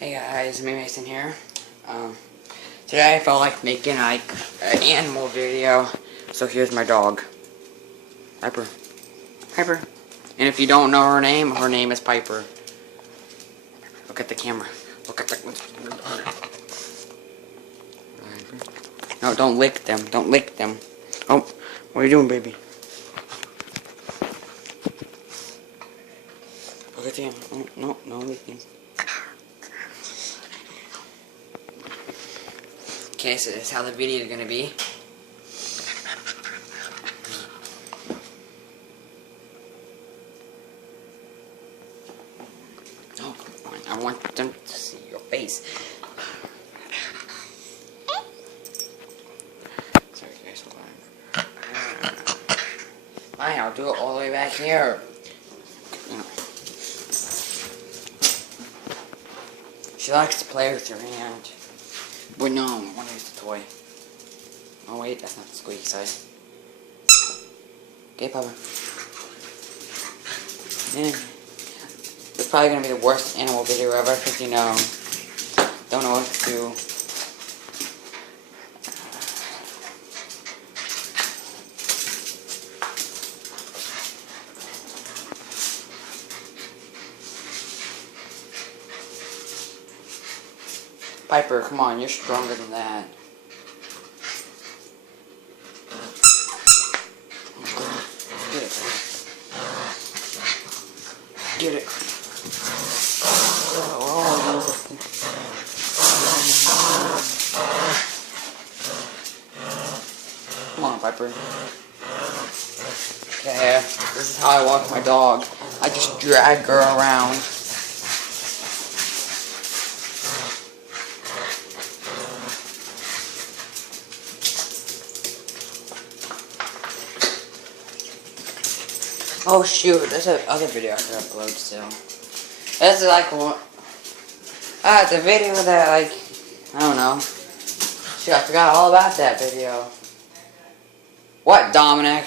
Hey guys, me Mason here. Today I felt like making an animal video, so here's my dog, Piper. Piper. And if you don't know her name is Piper. Look at the camera. Look at the. No, don't lick them. Don't lick them. Oh, what are you doing, baby? Look at them. Oh, no licking. Okay, so this is how the video is gonna be. Oh, come on. I want them to see your face. Sorry, guys, hold on. Fine, I'll do it all the way back here. She likes to play with her hand. But no, I want to use the toy. Oh wait, that's not the squeaky side. Okay, Papa. Yeah. It's probably going to be the worst animal video ever, because don't know what to do. Piper, come on, you're stronger than that. Get it. Get it. Come on, Piper. Okay, this is how I walk my dog. I just drag her around. Oh shoot, there's another video I could upload still. This is like one. It's a video that I don't know. Shoot, I forgot all about that video. What, Dominic?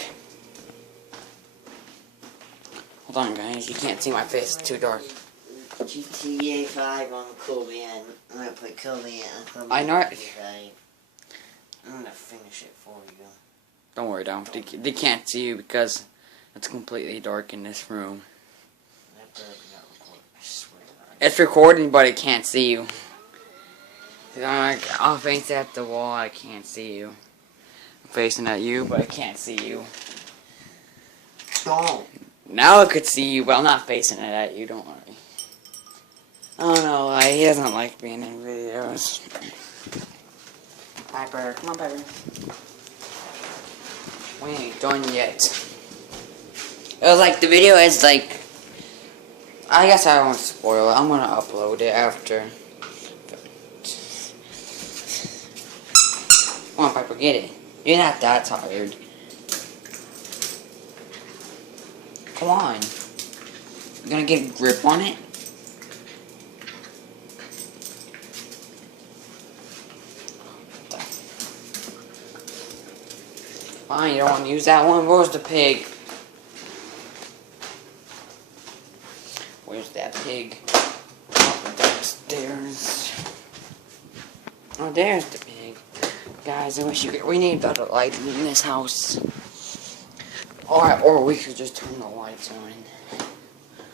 Hold on guys, you can't see my face, it's too dark. GTA 5 on Kobe and I'm gonna put Kobe on Kobe. I know it. I'm gonna finish it for you. Don't worry, Dom. They can't see you because it's completely dark in this room. It's recording, but it can't see you. I'll face at the wall, I can't see you. I'm facing at you, but I can't see you. Don't. Now I could see you, but I'm not facing it at you, don't worry. Oh no, he doesn't like being in videos. Piper, come on, Piper. We ain't done yet. It was like, the video is like, I guess I won't spoil it. I'm gonna upload it after. Come on, Piper, get it. You're not that tired. Come on. You gonna get a grip on it? Fine, you don't want to use that one. Where's the pig? Where's that pig? Up downstairs. Oh, there's the pig. Guys, I wish we need better lighting in this house. Or we could just turn the lights on.